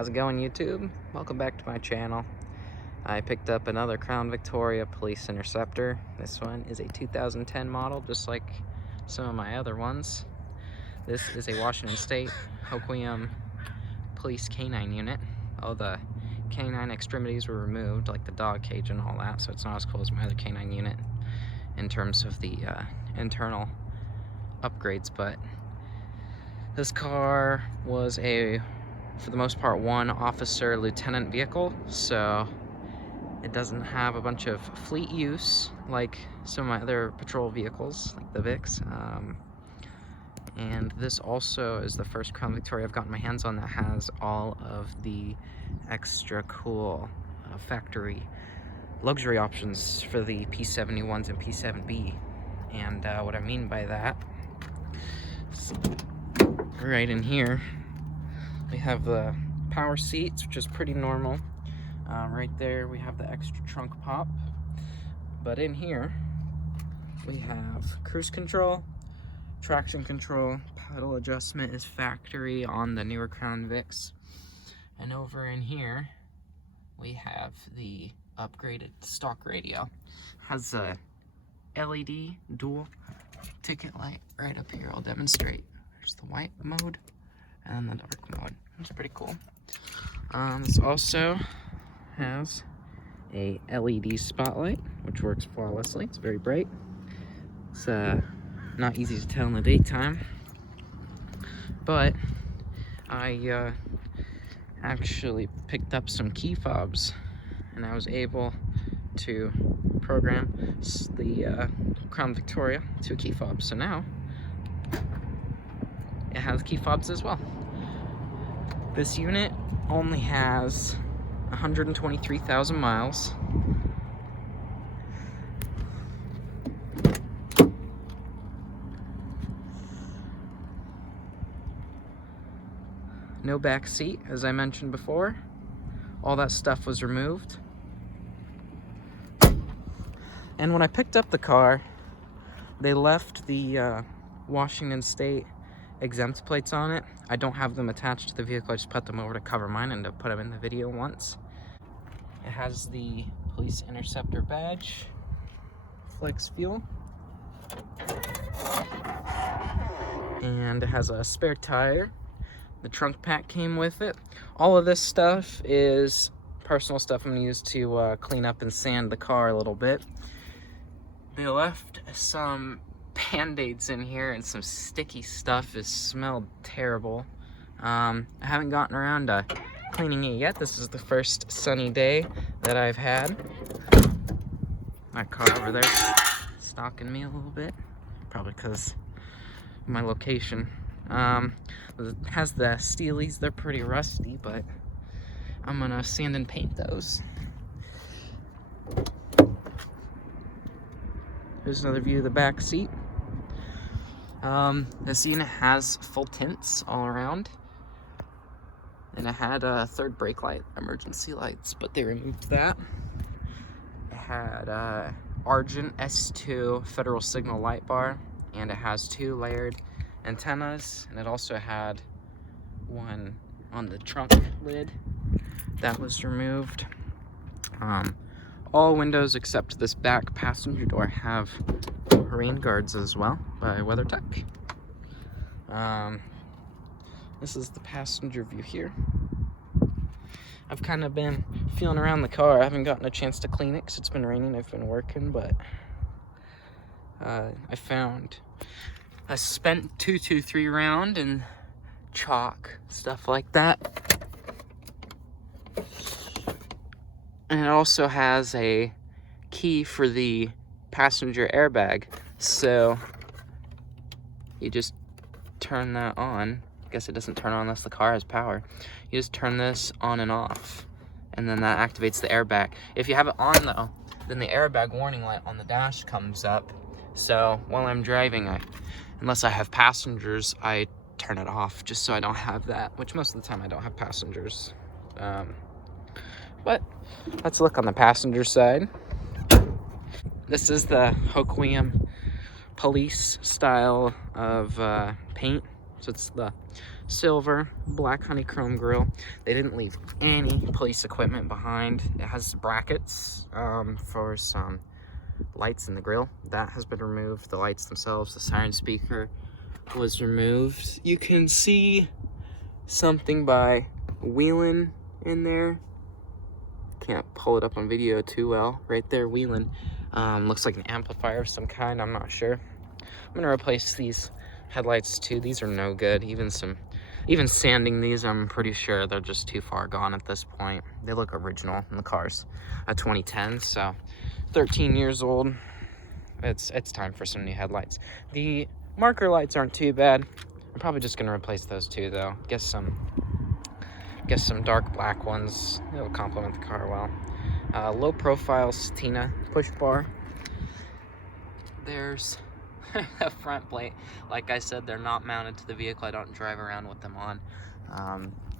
How's it going, YouTube? Welcome back to my channel. I picked up another Crown Victoria Police Interceptor. This one is a 2010 model, just like some of my other ones. This is a Washington State Hoquiam Police K-9 unit. All the K-9 extremities were removed, like the dog cage and all that, so it's not as cool as my other K-9 unit in terms of the internal upgrades. But this car was for the most part, one officer lieutenant vehicle, so it doesn't have a bunch of fleet use like some of my other patrol vehicles, like the Vics. And this also is the first Crown Victoria I've gotten my hands on that has all of the extra cool factory luxury options for the P71s and P7B. And what I mean by that, right in here, we have the power seats, which is pretty normal. Right there, we have the extra trunk pop. But in here, we have cruise control, traction control, pedal adjustment is factory on the newer Crown Vics. And over in here, we have the upgraded stock radio. Has a LED dual ticket light right up here. I'll demonstrate. There's the white mode and the dark mode. It's pretty cool. This also has a LED spotlight, which works flawlessly. It's very bright. It's not easy to tell in the daytime, but I actually picked up some key fobs, and I was able to program the Crown Victoria to a key fob. So now it has key fobs as well. This unit only has 123,000 miles. No back seat, as I mentioned before. All that stuff was removed. And when I picked up the car, they left the Washington State exempt plates on it. I don't have them attached to the vehicle. I just put them over to cover mine and to put them in the video once. It has the Police Interceptor badge, flex fuel, and it has a spare tire. The trunk pack came with it. All of this stuff is personal stuff I'm gonna use to clean up and sand the car a little bit. They left some Band-Aids in here and some sticky stuff. It smelled terrible. I haven't gotten around to cleaning it yet. This is the first sunny day that I've had. My car over there stalking me a little bit, probably because of my location. It has the steelies. They're pretty rusty, but I'm gonna sand and paint those. Here's another view of the back seat. This unit has full tints all around, and it had a third brake light, emergency lights, but they removed that. It had Argent S2 Federal Signal light bar, and it has 2 layered antennas, and it also had one on the trunk lid that was removed. All windows except this back passenger door have rain guards as well by WeatherTech. This is the passenger view here. I've kind of been feeling around the car. I haven't gotten a chance to clean it because it's been raining. I've been working, but I found a spent .223 round and chalk, stuff like that. And it also has a key for the passenger airbag. So you just turn that on. I guess it doesn't turn on unless the car has power. You just turn this on and off, and then that activates the airbag. If you have it on though, then the airbag warning light on the dash comes up. So while I'm driving, unless I have passengers, I turn it off just so I don't have that, which most of the time I don't have passengers. But let's look on the passenger side. This is the Hoquiam police style of paint. So it's the silver, black honeycomb grille. They didn't leave any police equipment behind. It has brackets for some lights in the grille. That has been removed. The lights themselves, the siren speaker was removed. You can see something by Wheelin in there. Can't pull it up on video too well. Right there, Wheelin. Looks like an amplifier of some kind, I'm not sure. I'm gonna replace these headlights too. These are no good. Even sanding these, I'm pretty sure they're just too far gone at this point. They look original, and the car's a 2010, so 13 years old. It's time for some new headlights. The marker lights aren't too bad. I'm probably just gonna replace those too, though. Get some dark black ones. It'll complement the car well. Low profile Satina push bar. There's a front plate. Like I said, they're not mounted to the vehicle. I don't drive around with them on.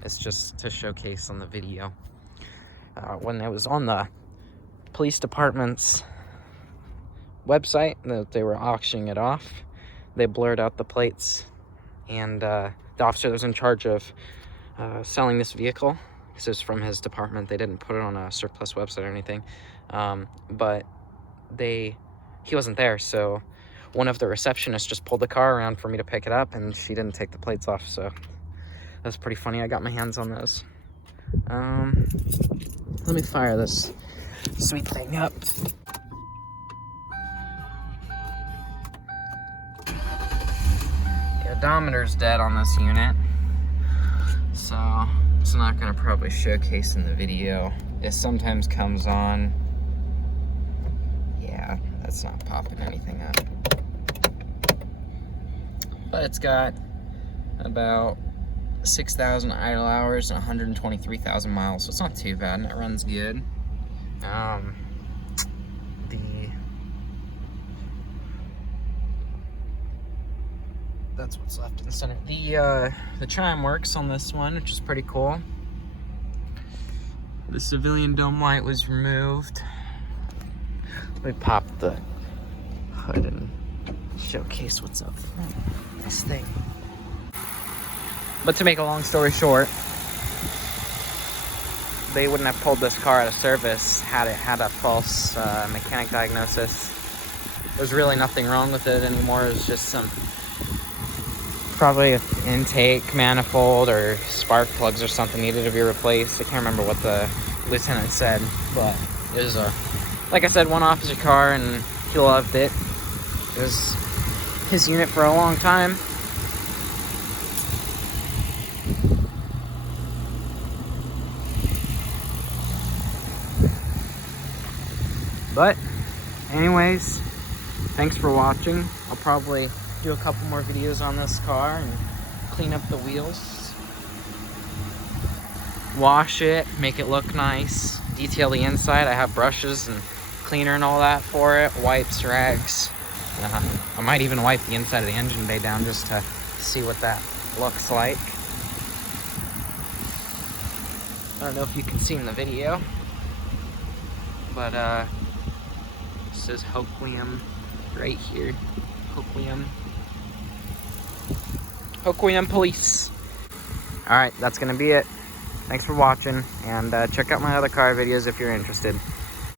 It's just to showcase on the video. When it was on the police department's website that they were auctioning it off, they blurred out the plates, and the officer that was in charge of selling this vehicle, because it was from his department, they didn't put it on a surplus website or anything, but he wasn't there, so one of the receptionists just pulled the car around for me to pick it up, and she didn't take the plates off, so that's pretty funny. I got my hands on those. Let me fire this sweet thing up. The odometer's dead on this unit, so it's not gonna probably showcase in the video. It sometimes comes on. Yeah, that's not popping anything up. But it's got about 6,000 idle hours and 123,000 miles, so it's not too bad, and it runs good. That's what's left in the center. The chime works on this one, which is pretty cool. The civilian dome light was removed. Let me pop the hood and showcase what's up this thing. But to make a long story short, they wouldn't have pulled this car out of service had it had a false mechanic diagnosis. There's really nothing wrong with it anymore. It's just probably an intake manifold or spark plugs or something needed to be replaced. I can't remember what the lieutenant said, but it was like I said, one officer car, and he loved it. It was his unit for a long time. But anyways, thanks for watching. I'll probably do a couple more videos on this car and clean up the wheels, wash it, make it look nice, detail the inside. I have brushes and cleaner and all that for it, wipes, rags. I might even wipe the inside of the engine bay down just to see what that looks like. I don't know if you can see in the video, but this is Hoquiam right here. Hoquiam Police. Alright, that's gonna be it. Thanks for watching, and check out my other car videos if you're interested.